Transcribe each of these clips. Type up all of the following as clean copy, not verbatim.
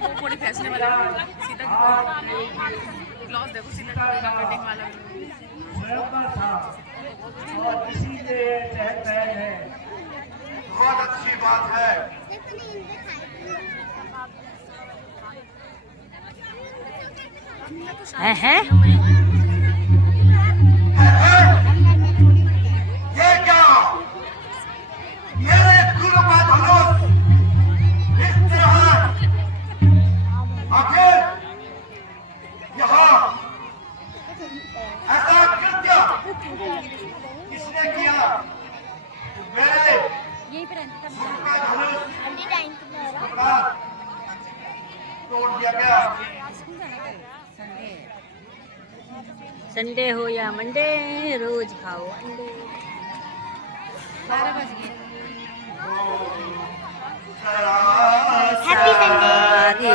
वो बड़ी फैसले वाला सीधा ग्लॉस देखो सीधा कटिंग वाला और इसीलिए कहते हैं बहुत अच्छी बात है। है ये क्या मेरे गुरु का धनुष इस तरह आखिर यहाँ ऐसा कृत्य किसने किया? मेरे गुरु का धनुष तोड़ दिया गया। संडे हो या मंडे रोज खाओ अंडे। 12 बज गए। Happy Sunday.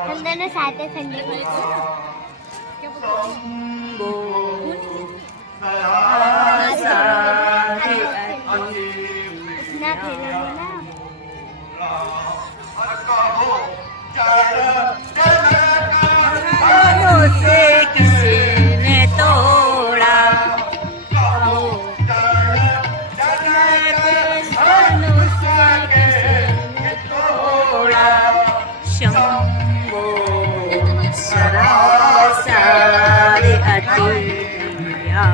हम दोनों साथ हैं संडे को। ना खेलेंगे ना। से किसी ने तोड़ा शंभो सरासर अतिया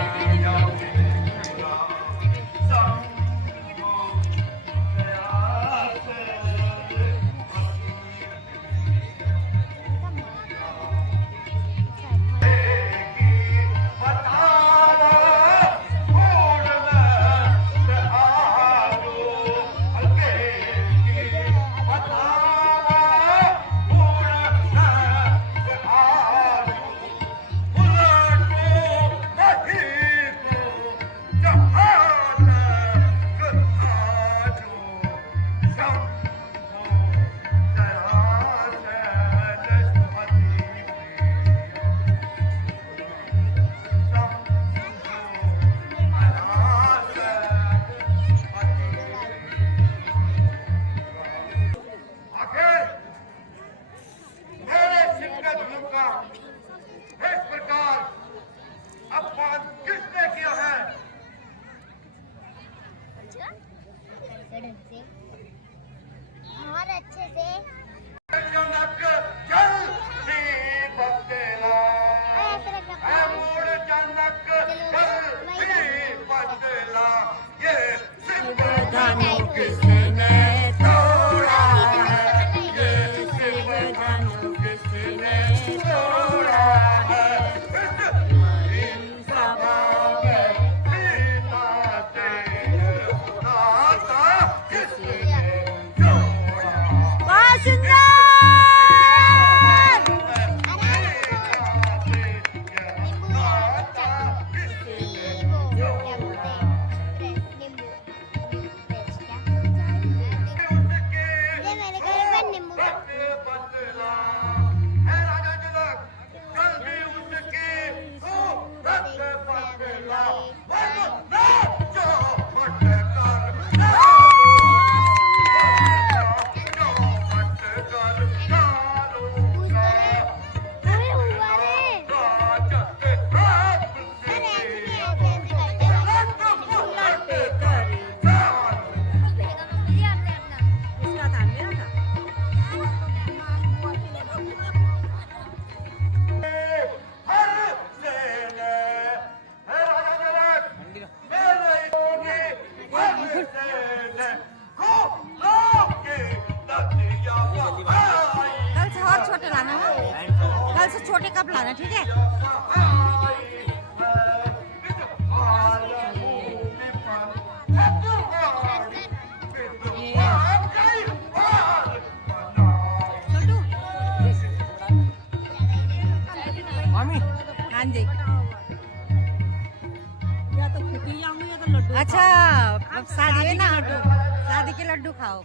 और अच्छे से छोटे कप लाना, ठीक है? हाँ जी। या तो खुद ही जाऊंगी या तो लड्डू। अच्छा, अब शादी है ना, शादी के लड्डू खाओ।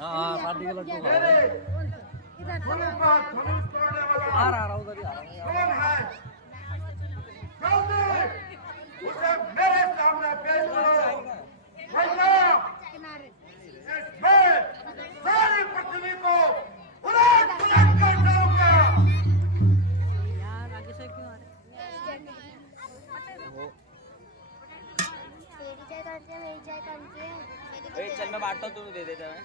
हाँ, शादी के लड्डू खाओ। आ रहा उधर ही आ रहा है। उसे मेरे सामने पेश करो। चल मैं बांटता हूँ, तू दे देता है।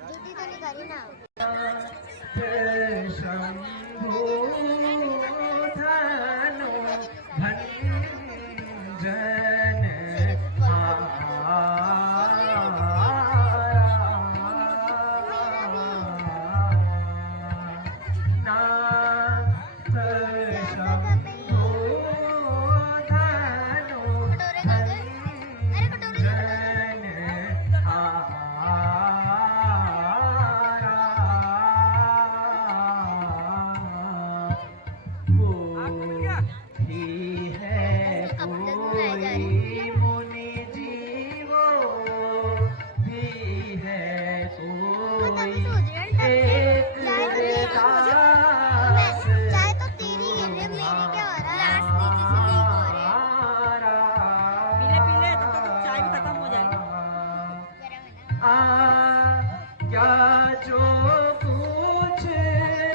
ड्यूटी तो नहीं करी ना। शंभु धनु भंजन चाय तो तेरी है, मेरे क्या हो रहा है? पीले पीले तब तक चाय भी खत्म हो जाएगी। क्या जो कुछ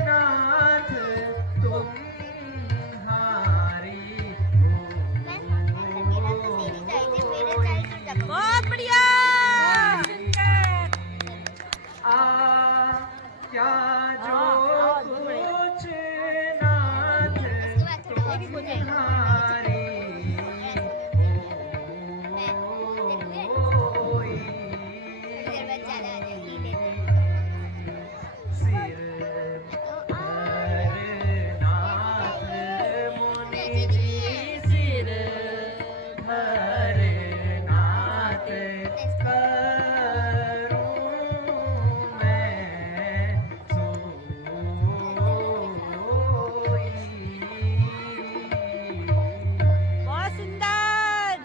नाथ तुम्हारी बहुत बढ़िया। क्या जो कुछ नाथ तुम्हारी सिर पर नाथ मुनि जी सिर पर नाथ करूं मैं बहुत सुंदर।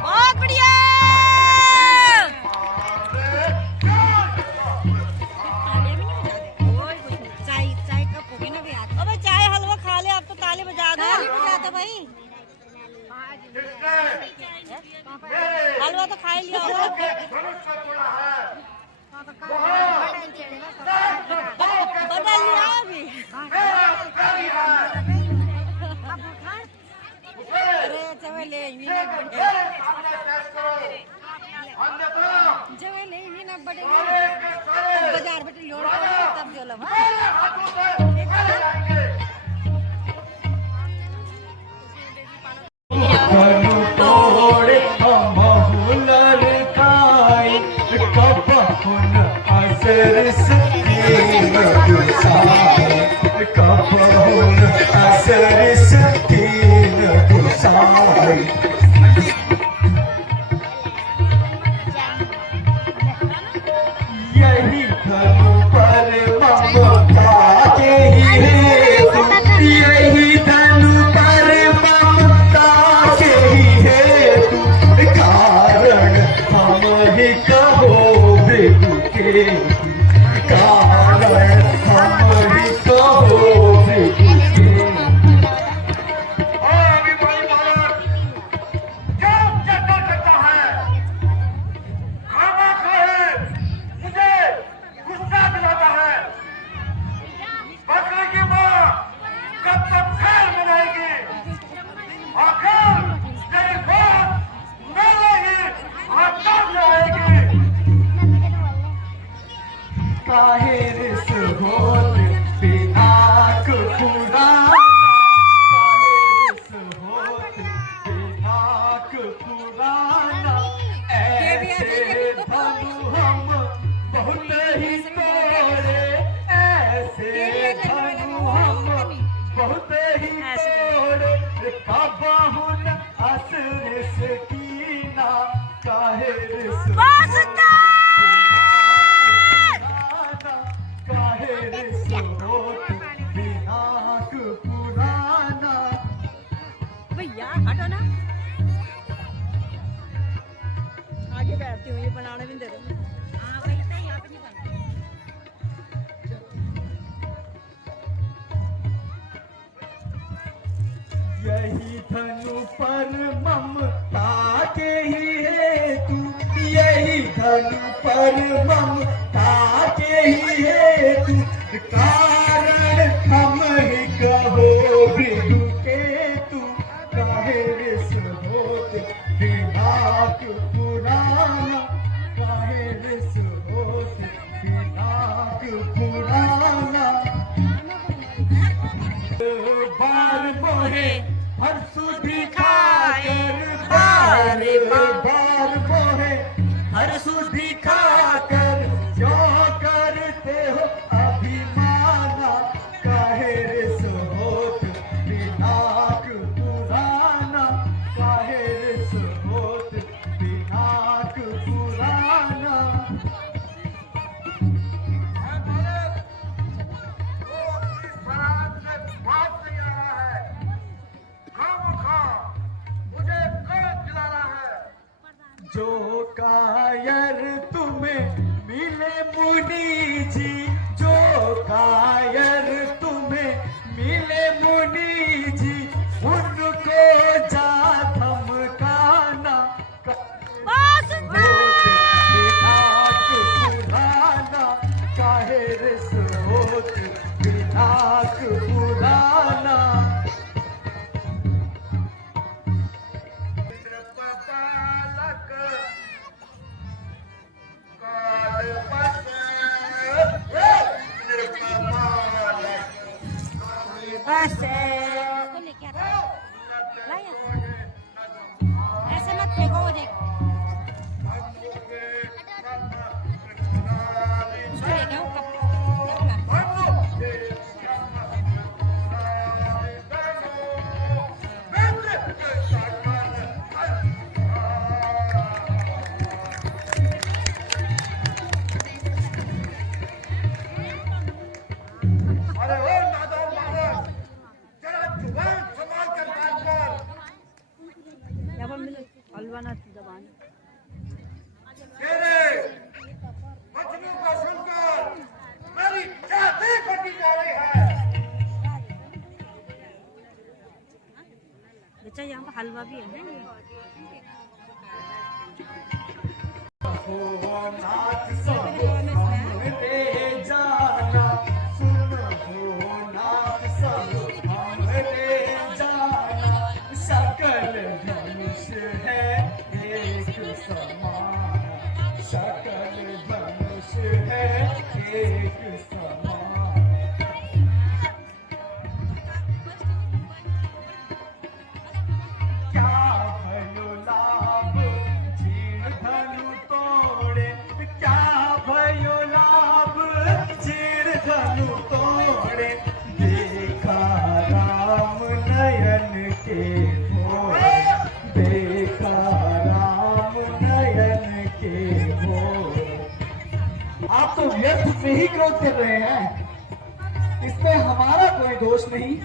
बहुत बढ़िया। चाय चाय कप होगी ना भैया। अबे चाय हलवा खा ले, अब तो ताली बजा दो। बजाते भाई, हलवा तो खा ही लिया होगा। बदल लिया अभी। अरे चवे ले जवे ले ना बड़े बाजार बटे लोड़ तब जो लब तोड़े बहुलर काई कब असर रिसोट दिनाक पुराना। भैया हटो ना, आगे बैठती हूँ, ये बनाने भी दे दो। हाँ वही तो, यहाँ पे नहीं बनता। यही धनु पर ममता के ही हेतु, यही धनु पर ममता के ही हेतु, कारण हम ही कहो मृदु केतु, काहे रिस होत दिनाक पुराना, काहे रिस होत दिनाक पुराना। बार मोहे हर सुधी खाकर, बार बार मोहे हर सुधी खाकर, जो करते हो अभिमाना, काहे रिस होत दिनाक पुराना, काहे रिस होत दिनाक पुराना। जो कायर तुम्हें मिले मुनि जी, जो कायर तुम्हें मिले मुनि जी, उनको जा धमकाना, दिनाक पुराना, काहे रिस होत दिनाक पुराना। बस इसको लेके आता हूँ। लाया। ऐसे मत फेंको, वो देख। उसको लेके आओ, हलवा ना दबान। मजनू को सुनकर मेरी छाती फटी जा रही है। बच्चा यहाँ पर हलवा भी है ना। नाथ सब हमरे जाना, सुन हो नाथ सब हमरे जाना, सकल धनुष है एक समान, सकल धनुष है एक समान। क्या भयो लाभ जीर्ण धनु तोड़े, क्या भयो लाभ जीर्ण धनु तोड़े, देखा राम नयन के भोरे, देखा राम नयन के भोरे। आप तो व्यर्थ में ही क्रोध कर रहे हैं, इसमें हमारा कोई दोष नहीं।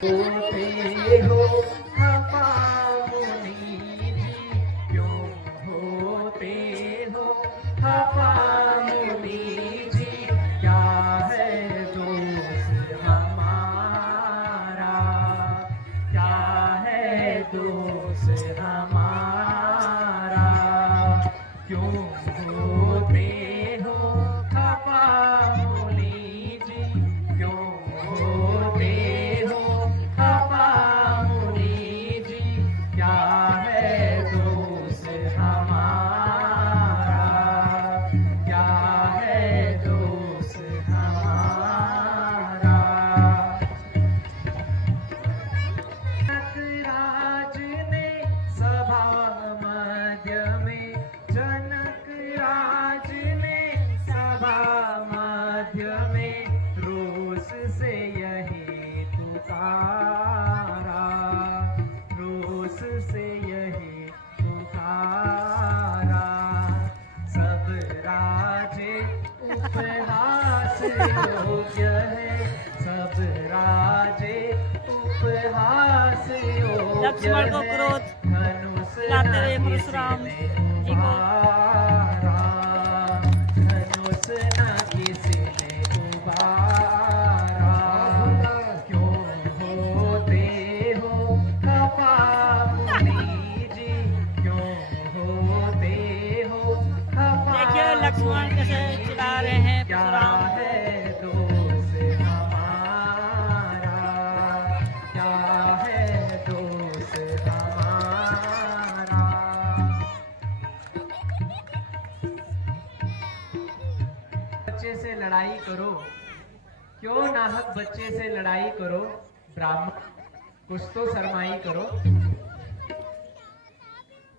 होते हो कृपा मुनि जी, क्यों होते हो खफा मुनि जी, क्या है दोष हमारा, क्या है दोष हमारा, क्यों होते हो खफा मुनि जी, क्यों होते हो खफा मुनि जी, क्या है दोष हमारा, क्या है दोष हमारा। जनक राज ने सभा मध्य में, जनक राज ने सभा मध्य में, रोष से यही पुकारा, रोष से यही पुकारा, सब राजे उपहास योग्य है, सब राजे उपहास योग्य लक्ष्मण को है, क्रोध धनुष लाते न हुए किसी परशुराम ने जी को। उबारा, धनुष न किसी ने उबारा, क्यों होते हो खफा मुनि जी, क्यों होते हो खफा देखिए लक्ष्मण कैसे मुनि चिल्ला जी, रहे हैं क्या परशुराम। है दोष हमारा, क्या है दोष हमारा। बच्चे से लड़ाई करो, क्यों नाहक बच्चे से लड़ाई करो, ब्राह्मण कुछ तो शर्माई करो।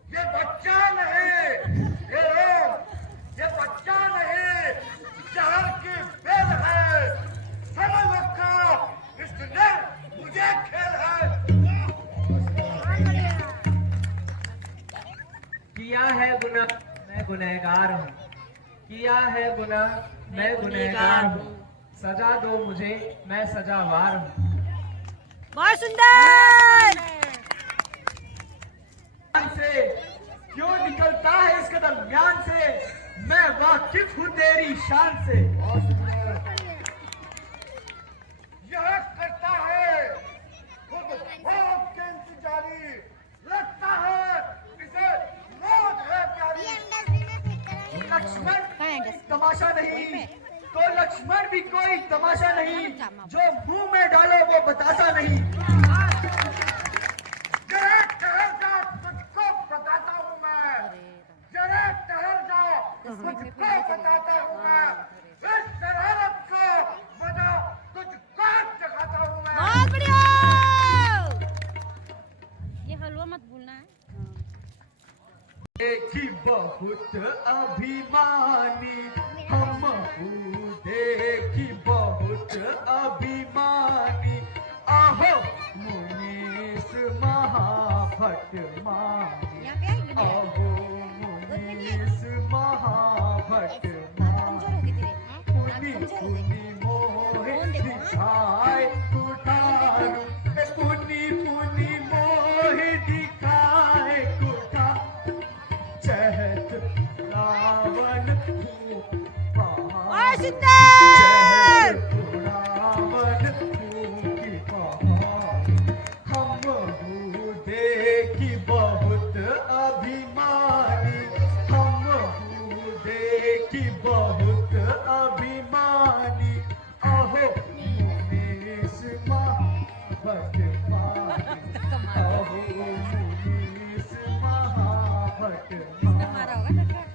ये बच्चा नहीं, ये बच्चा नहीं, शहर की बेल है, समझ रखो, इसने मुझे खेल है। किया है गुनाह मैं गुनहगार हूँ, किया है गुनाह मैं गुनहगार हूँ, सजा दो मुझे मैं सजावार हूँ। बहुत सुंदर। से क्यों निकलता है इसके दरमियान से, मैं वाकिफ हूँ तेरी शान से। यह करता है खुद मौत के इंतजारी, लगता है इसे मौत है प्यारी। लक्ष्मण तमाशा नहीं, तो लक्ष्मण भी कोई तमाशा नहीं, जो मुंह में डालो वो बतासा नहीं। जरा ठहर जाओ, तुझको बताता हूँ मैं, जरा ठहर जाओ, तुझको बताता हूँ मैं, इस शरारत को मजा तुझको दिखाता हूँ मैं। बहुत बढ़िया। ये हलवा मत भूलना है। देखी बहुत अभिमानी हम हूँ, देखी बहुत अभिमानी, आहो मुनीस महाभट मानी, यहाँ पे आएगी क्या? आहो मुनीस महाभट मानी, पुनि पुनि मोहि दिखाए कुठारू, पुनि पुनि मोहि दिखाए कुठारू, चहत रावण खूब बहुत पहाड़, सुंदर। रावण खूब पहाड़, हम हूँ देखी बहुत अभिमानी, हम हूँ देखी बहुत अभिमानी, आहो मुनीस महाभट मानी, आहो मुनीस महाभट मानी। हमारा होगा टटका।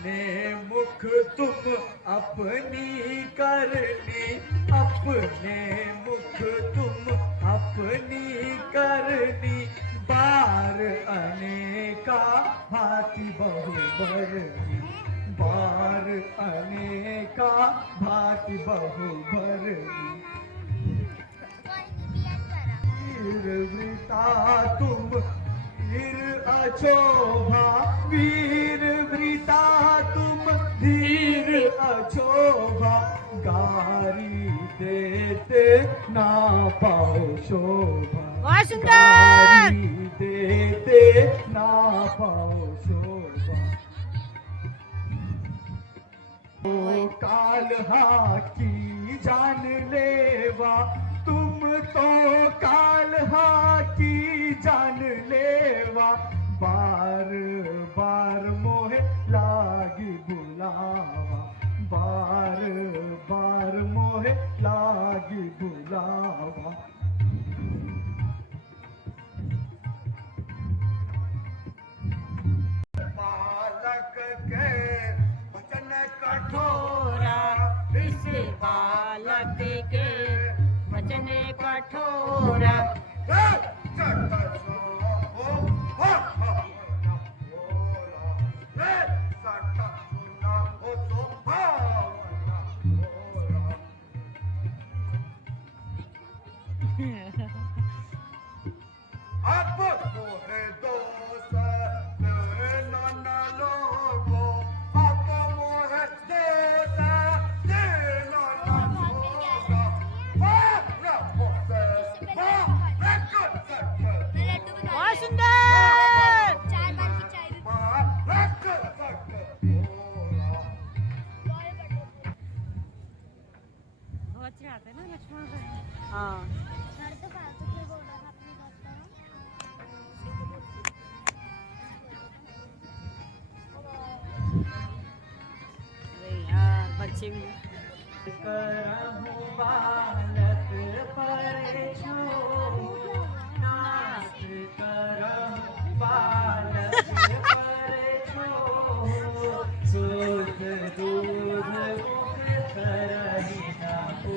अपने मुख तुम अपनी करनी, अपने मुख तुम अपनी करनी, बार अनेका भांति बहुबरनी, बार अनेका भांति बहुबरनी। वीरवृता तुम वीर अछोभा, वीरवृता तुम धीर अछोभा, गारी देते ना पाओ शोभा, बहुत सुंदर। गारी देते ना पाओ शोभा। ओ काल की जान लेवा, तुम तो काल की जान लेवा, बार बार मोहे लागी बुलावा, बार बार मोहे लागी बुलावा। बालक के वचन कठोरा, इस बालक के वचन कठोरा, आप मोहे दोस्त नन लोगो, आप मोहे दोस्त नन लोगो, बहुत सुंदर। 4 बार की चाय भी बहुत चाहते ना लक्ष्मण को। हाँ सर तो फालतू के बोल रहा था अपने दोस्त अरे यार बच्चे भी करहूँ बालक परे छो, नाथ करहूँ बालक परे छो, शुद्ध दूध मुख करहि ना को,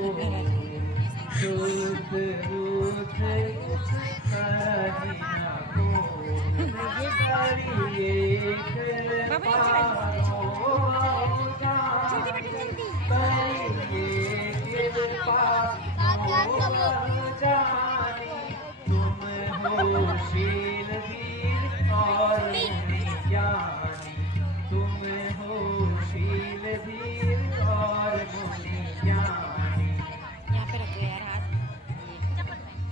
शुद्ध दूध मुख करहि ना को, करिए कृपा तुम हो शील धीर और ज्ञानी, तुम हो शील धीर और मुनि ज्ञानी। यहाँ पे रखो यार हाथ।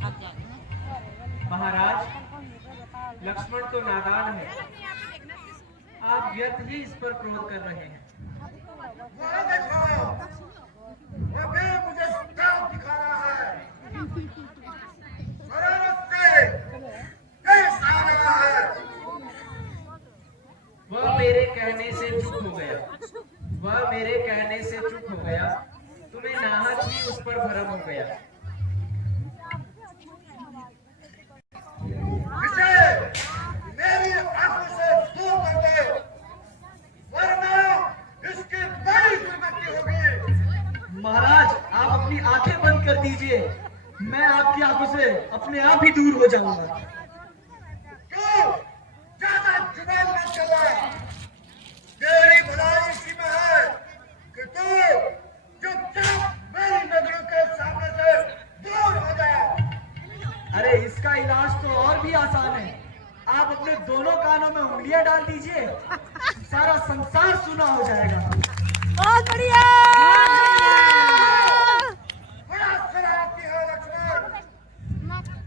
अब जाओ। महाराज, लक्ष्मण तो नादान है, आप व्यर्थ ही इस पर क्रोध कर रहे हैं। मुझे क्या दिखा रहा है? शरारत से कैसा आ रहा है? वह मेरे कहने से चुप हो गया, वह मेरे कहने से चुप हो गया, तुम्हें नाहक ही उस पर भरम हो गया। इसे मेरी आंखों से दूर कर दे, वरना इसकी बड़ी दुर्गति होगी। महाराज, आप अपनी आंखें बंद कर दीजिए, मैं आपकी आंखों से अपने आप ही दूर हो जाऊंगा। क्यों ज्यादा जुबान मत चला, तेरी भलाई इसी में है कि तू चुपचाप मेरी नजरों के सामने से दूर हो जा। अरे इसका इलाज तो और भी आसान है, आप अपने दोनों कानों में उंगलियां डाल दीजिए, सारा संसार सुना हो जाएगा। बहुत बढ़िया। बड़ा शरारती है लक्ष्मण,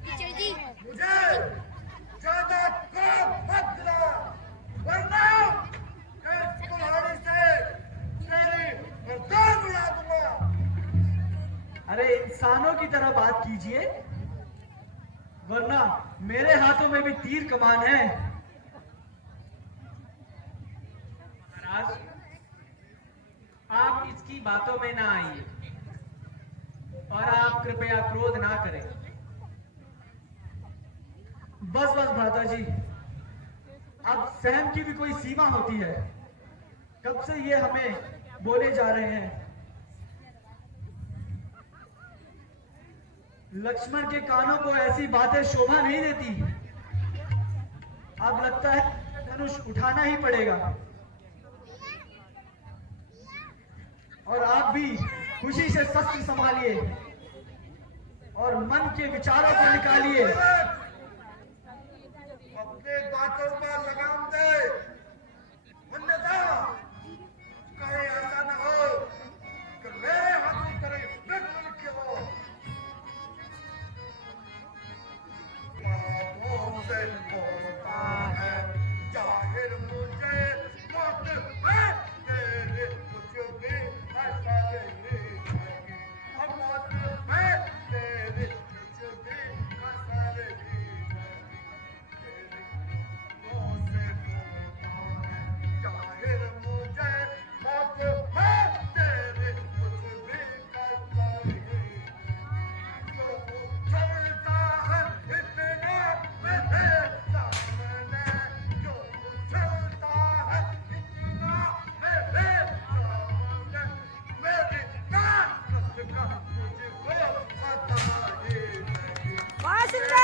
टीचर जी मुझे ज्यादा क्रोध मत दिला, वरना मैं तुम्हारे से तेरी गर्दन उड़ा दूंगा। अरे इंसानों की तरह बात कीजिए, वरना मेरे हाथों में भी तीर कमान है। महाराज, आप इसकी बातों में ना आइए और आप कृपया क्रोध ना करें। बस बस भ्राता जी, अब सहम की भी कोई सीमा होती है। कब से ये हमें बोले जा रहे हैं। लक्ष्मण के कानों को ऐसी बातें शोभा नहीं देती। अब लगता है धनुष उठाना ही पड़ेगा। और आप भी खुशी से शस्त्र संभालिए और मन के विचारों को निकालिए। अपने बातों पर लगाम दे, अन्यथा कहीं ऐसा न हो कि मेरे हाथों तेरे मृत्यु हो। पापों से होता है जाहिर मुझे मौत है तेरे, कुछ भी ऐसा नहीं है। अब मौत है तेरे, कुछ भी ऐसा नहीं है। जाहिर मुझे मौत है तेरे, कुछ भी करता नहीं। जो चलता है इतना मेरे सामने, जो चलता है इतना मेरे सामने, मेरी ताकत का मुझको पता ही नहीं। बहुत सुंदर।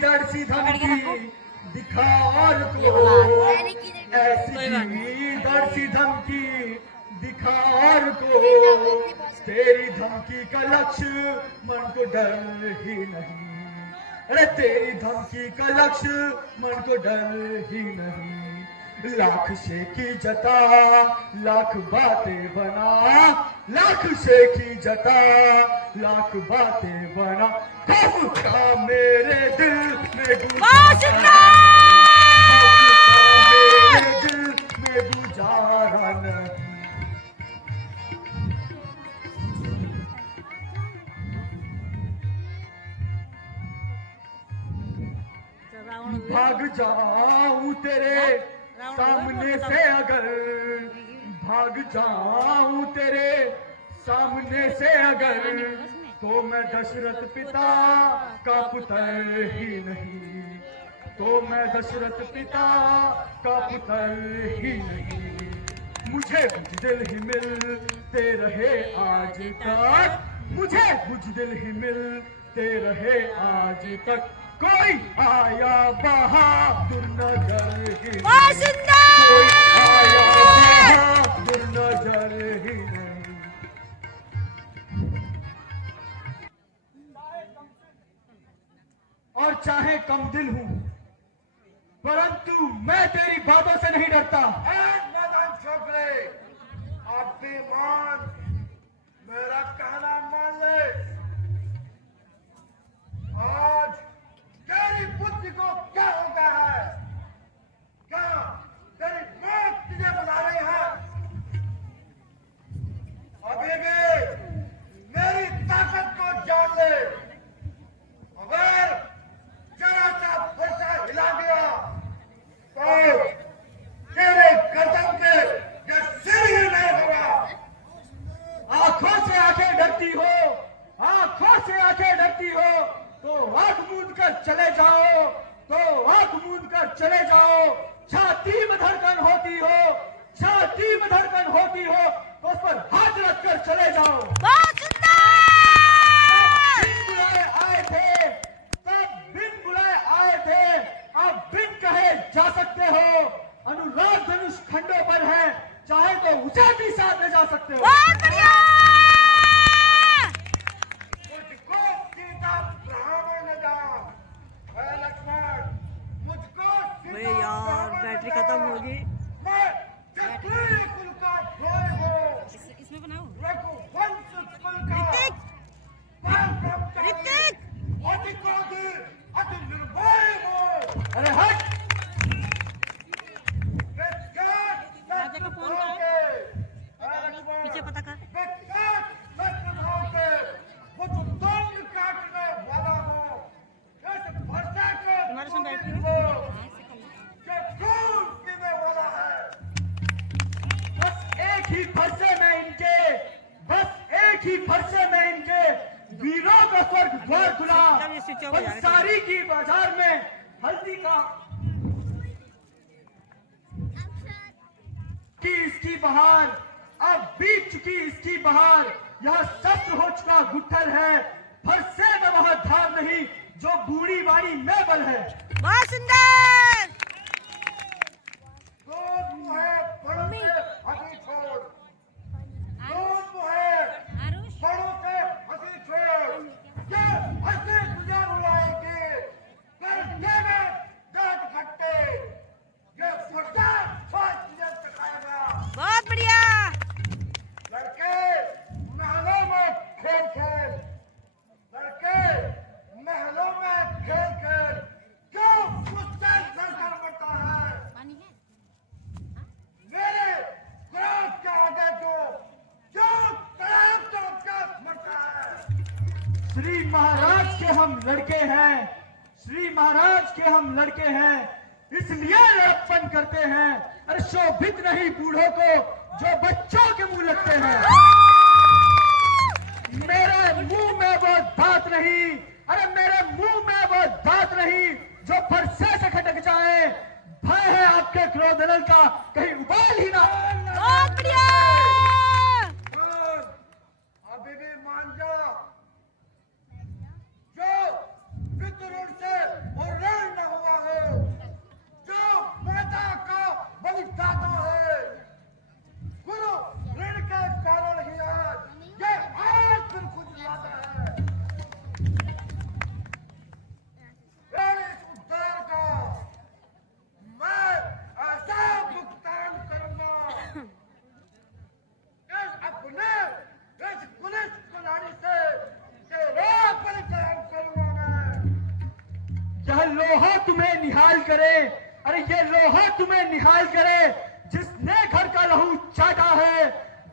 दर्शी धमकी दिखा और को, ऐसी दर्शी धमकी दिखा और को, तेरी धमकी का लक्ष्य मन को डर ही नहीं। अरे तेरी धमकी का लक्ष्य मन को डर ही नहीं। लाख से की जता लाख बातें बना, लाख से की जता लाख बातें बना, कब का मेरे दिल में गुजारा, मेरे दिल में गुजारा नहीं। भाग जाऊं तेरे सामने से अगर, भाग जाऊं तेरे सामने से अगर, तो मैं दशरथ पिता का पुत्र ही नहीं, तो मैं दशरथ पिता का पुत्र ही नहीं। मुझे बुजदिल ही मिलते रहे आज तक, मुझे बुजदिल ही मिलते रहे आज तक, कोई आया बहादुर नजर ही नहीं, कोई आया बहादुर नजर ही नहीं। और चाहे कम दिल हूं, परंतु मैं तेरी बातों से नहीं डरता। मैदान छोकरे, आप भी मान, मेरा कहना मान ले। आज तेरी बुद्धि को क्या हो गया है? क्या तेरी मौत तुझे बुला रही है? अभी भी मेरी ताकत को जान ले। अगर जरा सा फरसा हिला गया तो तेरे गर्दन पे ये सिर ही नहीं होगा। आंखों से आंखें डरती हो, आंखों से आंखें डरती हो, तो आंख मूंद कर चले जाओ, तो आंख मूंद कर चले जाओ। छाती में धड़कन होती हो, छाती में धड़कन होती हो, तो उस पर हाथ रख कर चले जाओ। बिन बुलाए आए थे, तब बिन बुलाए आए थे, अब बिन कहे जा सकते हो। अनुराग धनुष खंडों पर है, चाहे तो उसे भी साथ ले जा सकते हो। मुझको सीता ब्राह्मण न जान, है लक्ष्मण, मुझको सीता यार, बैटरी खत्म होगी। मैं ही फरसे में इनके, बस एक ही फरसे में इनके वीरों का स्वर्ग द्वार खुला। पंसारी की बाजार में हल्दी का की इसकी बहार, अब बीत चुकी इसकी बहार। यह शस्त्र हो चुका गुट्ठल है, फरसे में वह धार नहीं जो बूढ़ी वाणी में बल है। बहुत सुंदर। दूध मुहे बड़ों से हंसी छोड़, दूध मुहे बड़ों से हंसी छोड़, ये हंसी तुझे रुलाएगी, करके में दांत खट्टे, ये फरसा फाट तुझे टकाएगा। बहुत बढ़िया। लड़के महलों में खेल खेल, लड़के महलों में खेल खेल, क्यों मुझसे सरकार बढ़ता है? मेरे क्रोध के आगे क्यों तड़प के मरता है? श्री महाराज के हम लड़के हैं, श्री महाराज के हम लड़के हैं, इसलिए लड़कपन करते हैं। अरे शोभित नहीं बूढ़ों को जो बच्चों के मुंह लगते हैं। मेरे मुंह में वो दांत नहीं, अरे मेरे मुंह में वो दांत नहीं जो फरसे से खटक जाए। भय है आपके क्रोधनल का कहीं उबाल ही ना। बहुत बढ़िया। अभी भी मान जा, जो पितृ से और ऋण न हुआ हो, जो माता का बलिदाता है, गुरु ऋण के कारण ही आज ये आज फिर खुद जाता है। ऋण इस उद्धार का मैं ऐसा भुगतान करूंगा, इस पुलिस प्रणाली से तेरा परित्याग करूंगा मैं। यह लोहा तुम्हें निहाल करे, अरे ये लोहा तुम्हें निहाल करे, जिसने घर का लहू चाटा है,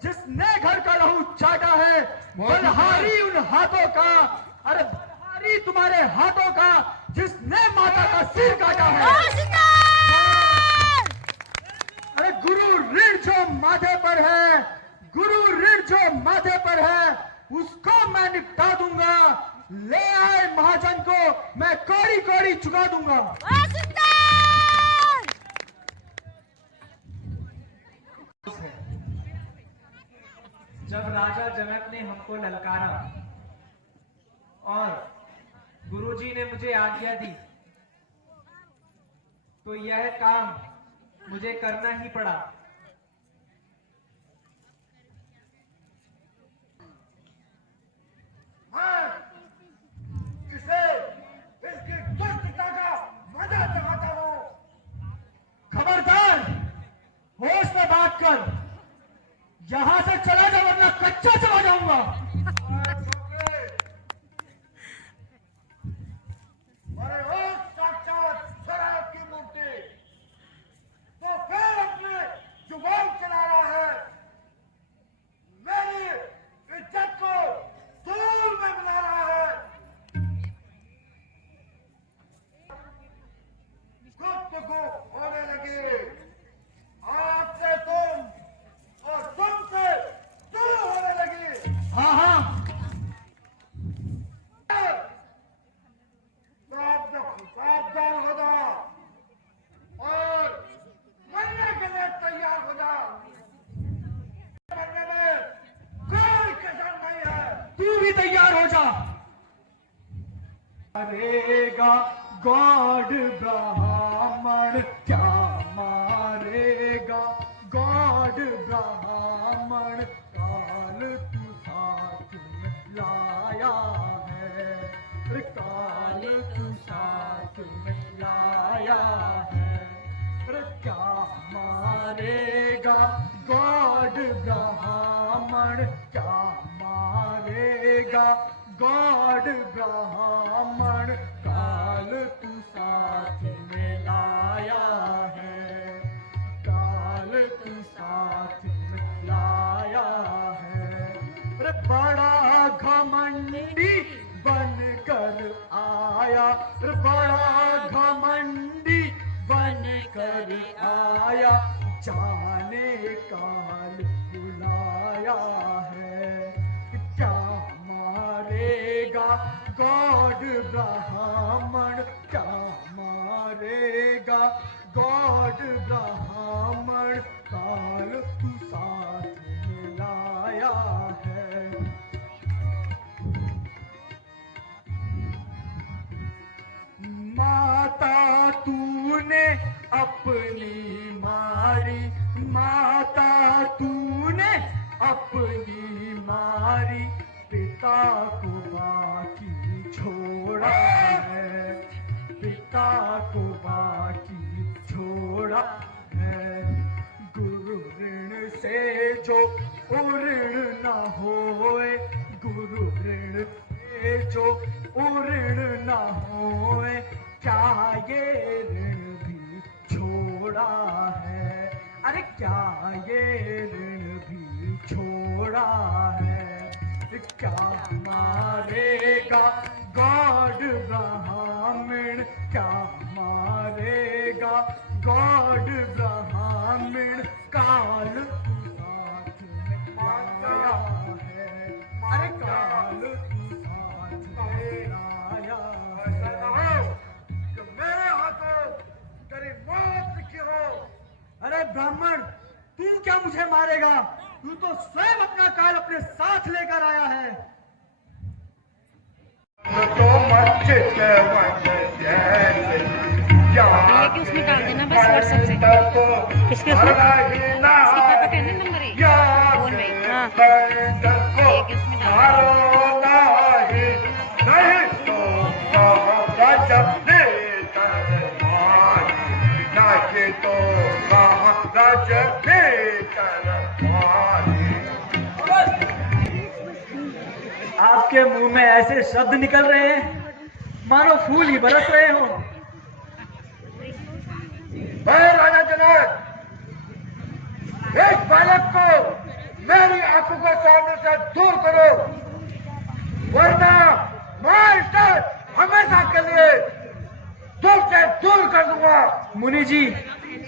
जिसने घर का लहू चाटा है। बलहारी उन हाथों का, अरे बलहारी तुम्हारे हाथों का जिसने माता का सिर काटा है। बहुत सुंदर। अरे गुरु ऋण जो माथे पर है, गुरु ऋण जो माथे पर है, उसको मैं निपटा दूंगा। ले आए महाजन को मैं कौड़ी कौड़ी चुका दूंगा। बहुत सुंदर। जब राजा जनक ने हमको ललकारा और गुरुजी ने मुझे आज्ञा दी, तो यह काम मुझे करना ही पड़ा। मैं इसे इसकी दुष्टता का मजा चखाता हूँ। खबरदार, होश में बात कर, यहां से चला जा वरना कच्चा चला जाऊंगा। अरे ओ साक्षात शराब की मूर्ति, तो फिर अपने जुबान चला रहा है, मेरी इज्जत को धूल में मिला रहा है। गुफ्तगू होने लगी, आपसे तुम और तुमसे तू होने लगी। हाँ हाँ, सावधान हो जा और मरने के लिए तैयार हो जा। मरने में कोई कसर नहीं है। तू भी तैयार हो जा। मारेगा गॉड ब्राह्मण, क्या मारेगा गॉड ब्राह्मण, काल तू साथ में लाया है, काल तू साथ में लाया है। क्या मारेगा गॉड ब्राह्मण, क्या मारेगा गॉड ब्राह्मण, काल तू साथ में लाया है, काल तू साथ में लाया है। अरे बड़ा घमंडी बनकर आया, बड़ा घमंडी बनकर आया, जाने काल गॉड ब्राह्मण क्या मारेगा, गॉड ब्राह्मण काल तू साथ में लाया है। माता तूने अपनी मारी, माता तूने अपनी मारी, पिता को बाकी छोड़ा है, पिता को बाकी छोड़ा है। गुरु ऋण से जो ऋण न होए, गुरु ऋण से जो ऋण न होए, क्या ये ऋण भी छोड़ा है, अरे क्या ये ऋण भी छोड़ा है। क्या मारेगा गॉड ब्राह्मण, क्या मारेगा गॉड ब्राह्मण, काल तू साथ में लाया है, अरे काल तू साथ में लाया है। जो मेरे हाथों तेरी मौत की हो। अरे ब्राह्मण, तू क्या मुझे मारेगा, तू तो स्वयं अपना काल अपने साथ लेकर आया है। तो मच्छे के मन जैसे भैया कि उसमें डाल देना बस व्हाट्सएप से। किसके उसमें? इसके पापा का है ना नंबर है फोन में। हाँ भैया कि उसमें डाल आपके मुंह में ऐसे शब्द निकल रहे हैं मानो फूल ही बरस रहे हो। राजा जनक, इस बालक को मेरी आंखों के सामने से दूर करो, वरना मैं इसे हमेशा के लिए दूर से दूर कर दूंगा। मुनि जी,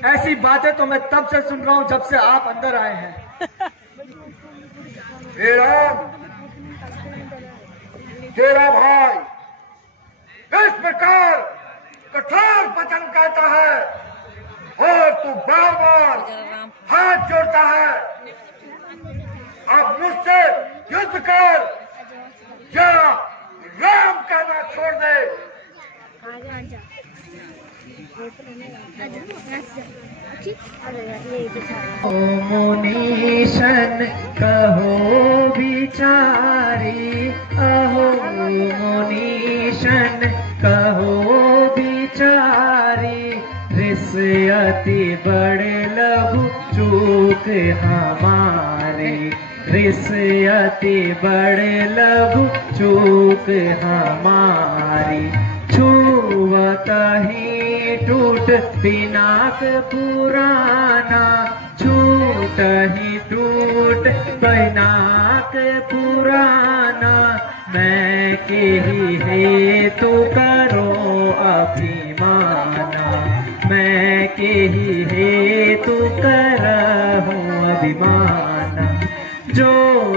ऐसी बातें तो मैं तब से सुन रहा हूं जब से आप अंदर आए हैं। हे राम, तेरा भाई इस प्रकार कठोर वचन कहता है और तू बार बार हाथ जोड़ता है। अब मुझसे युद्ध कर या राम कहना छोड़ दे। मुनीशन कहो बिचारी, अहो मुनीशन कहो बिचारी, रिस अति बड़े लघु चूक हमारी, रिस अति बड़े लघु चूक हमारी, छूवत ही टूट पिनाक पुराना, छूट ही टूट पिनाक पुराना, मैं के ही हेतु करो अभिमाना, मैं के ही हेतु करहूं अभिमाना, जो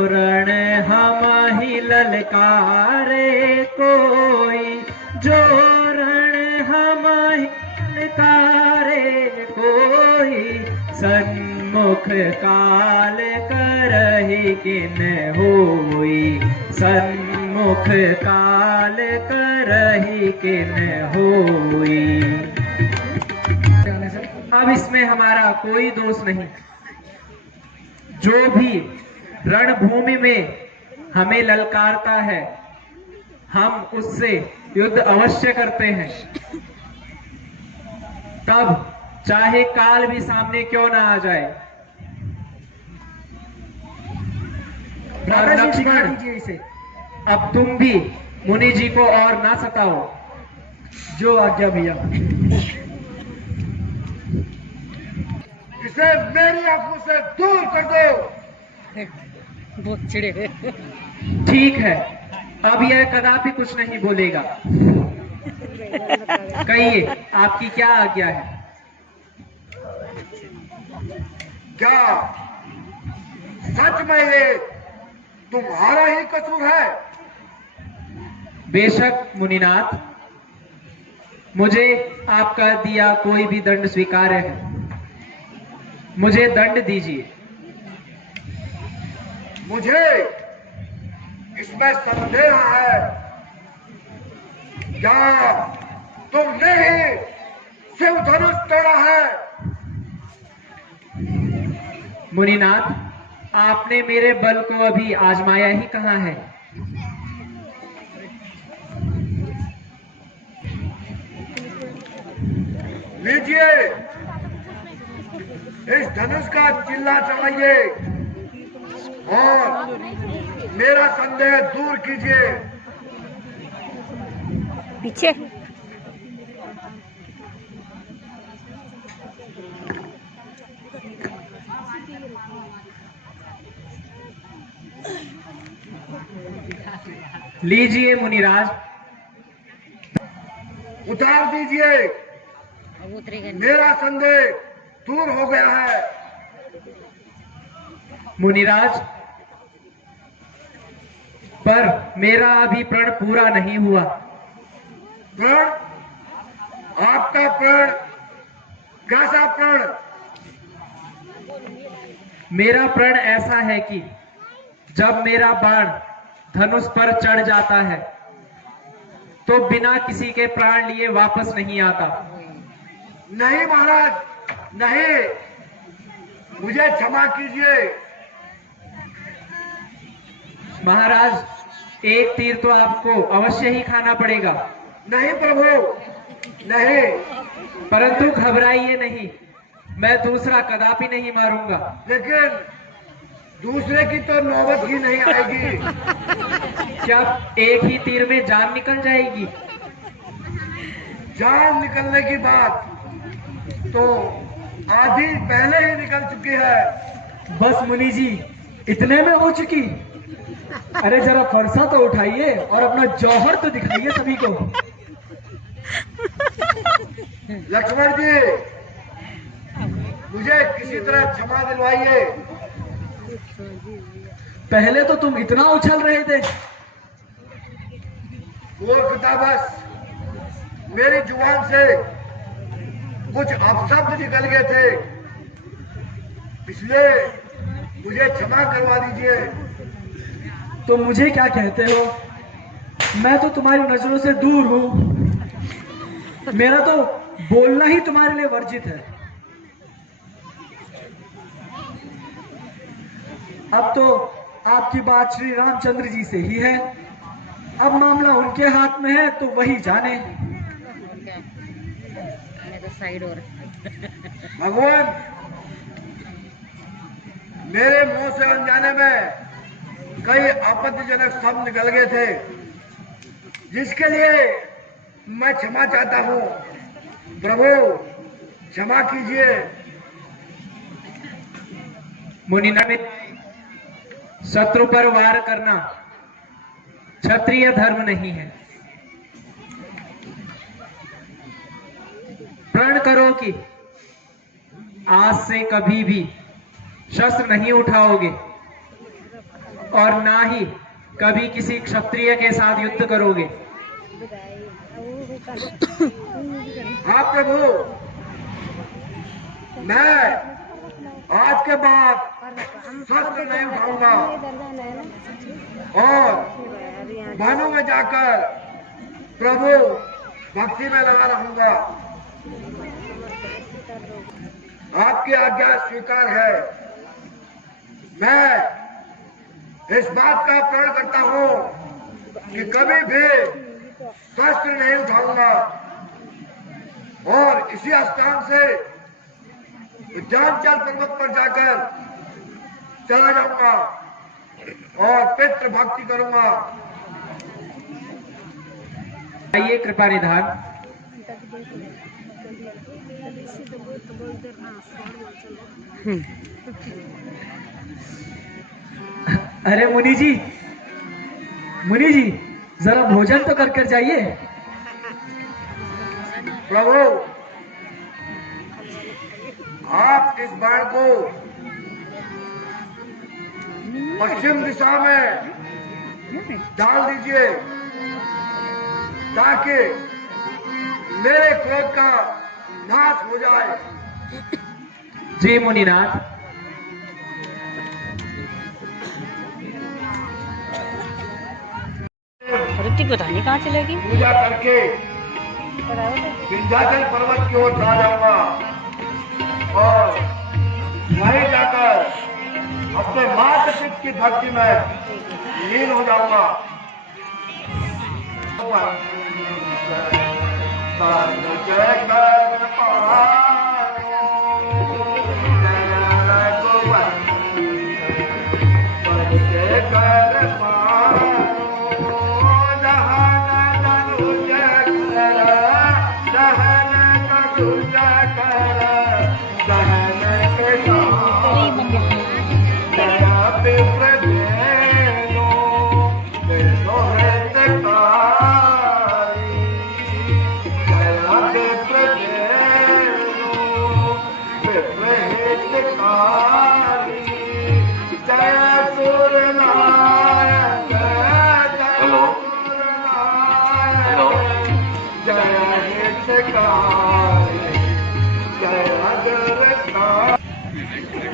रण हम ही ललकारे कोई, जो रण हम ही ललकारे कोई, सन्मुख काल करहि किन होई, सन्मुख काल करहि किन होई। अब इसमें हमारा कोई दोष नहीं। जो भी रणभूमि में हमें ललकारता है, हम उससे युद्ध अवश्य करते हैं, तब चाहे काल भी सामने क्यों ना आ जाए। और लक्ष्मण, अब तुम भी मुनि जी को और ना सताओ। जो आज्ञा भैया। इसे मेरी आंखों से दूर कर दो। बहुत चिड़े। ठीक है, अब यह कदापि कुछ नहीं बोलेगा। कहिए, आपकी क्या आज्ञा है? क्या सच में ये तुम्हारा ही कसूर है? बेशक मुनिनाथ, मुझे आपका दिया कोई भी दंड स्वीकार्य है। मुझे दंड दीजिए। मुझे इसमें संदेह है, क्या तुमने ही शिव धनुष तोड़ा है? मुनिनाथ, आपने मेरे बल को अभी आजमाया ही कहाँ है। लीजिए, इस धनुष का चिल्ला चढ़ाइए और मेरा संदेह दूर कीजिए। पीछे लीजिए मुनिराज, उतार दीजिए। अब उतरेगा नहीं। मेरा संदेह दूर हो गया है। मुनिराज, पर मेरा अभी प्रण पूरा नहीं हुआ। प्रण? आपका प्रण? कैसा प्रण? मेरा प्रण ऐसा है कि जब मेरा बाण धनुष पर चढ़ जाता है तो बिना किसी के प्राण लिए वापस नहीं आता। नहीं महाराज, नहीं, मुझे क्षमा कीजिए। महाराज, एक तीर तो आपको अवश्य ही खाना पड़ेगा। नहीं प्रभु, नहीं। परंतु घबराइए नहीं, मैं दूसरा कदापि नहीं मारूंगा। लेकिन दूसरे की तो नौबत ही नहीं आएगी। क्या एक ही तीर में जान निकल जाएगी? जान निकलने की बात तो आधी पहले ही निकल चुकी है। बस मुनि जी, इतने में हो चुकी? अरे जरा फरसा तो उठाइए और अपना जौहर तो दिखाइए सभी को। लक्ष्मण जी, मुझे किसी तरह क्षमा दिलवाइए। पहले तो तुम इतना उछल रहे थे। मूर्खता बस, मेरी जुबान से कुछ अपशब्द निकल गए थे, इसलिए मुझे क्षमा करवा दीजिए। तो मुझे क्या कहते हो? मैं तो तुम्हारी नजरों से दूर हूं। मेरा तो बोलना ही तुम्हारे लिए वर्जित है। अब तो आपकी बात श्री रामचंद्र जी से ही है। अब मामला उनके हाथ में है तो वही जाने। मैं तो साइड और भगवान, मेरे मुंह से अनजाने में कई आपत्तिजनक शब्द निकल गए थे, जिसके लिए मैं क्षमा चाहता हूं। प्रभु, क्षमा कीजिए। मुनिना में शत्रु पर वार करना क्षत्रिय धर्म नहीं है। प्रण करो कि आज से कभी भी शस्त्र नहीं उठाओगे और ना ही कभी किसी क्षत्रिय के साथ युद्ध करोगे। हाँ प्रभु, मैं आज के बाद शस्त्र नहीं उठाऊंगा और वनों में जाकर प्रभु भक्ति में लगा रहूंगा। आपकी आज्ञा स्वीकार है। मैं इस बात का प्रण करता हूं कि कभी भी शस्त्र नहीं उठाऊंगा और इसी स्थान से विंध्याचल पर्वत पर जाकर चला जाऊंगा और पितृ भक्ति करूंगा। आइए कृपा निधान। अरे मुनि जी, मुनि जी, जरा भोजन तो कर जाइए। प्रभु, आप इस बाण को पश्चिम दिशा में डाल दीजिए ताकि मेरे क्रोध का नाश हो जाए। जी मुनिनाथ। ऋतिक पता नहीं कहाँ चलेगी। पूजा करके विंध्याचल पर्वत की ओर जा जाऊंगा और वहीं जाकर अपने माता पिता की भक्ति में लीन हो जाऊंगा।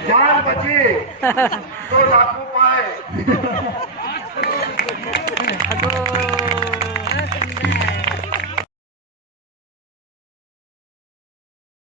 जान बची तो लाखों पाए।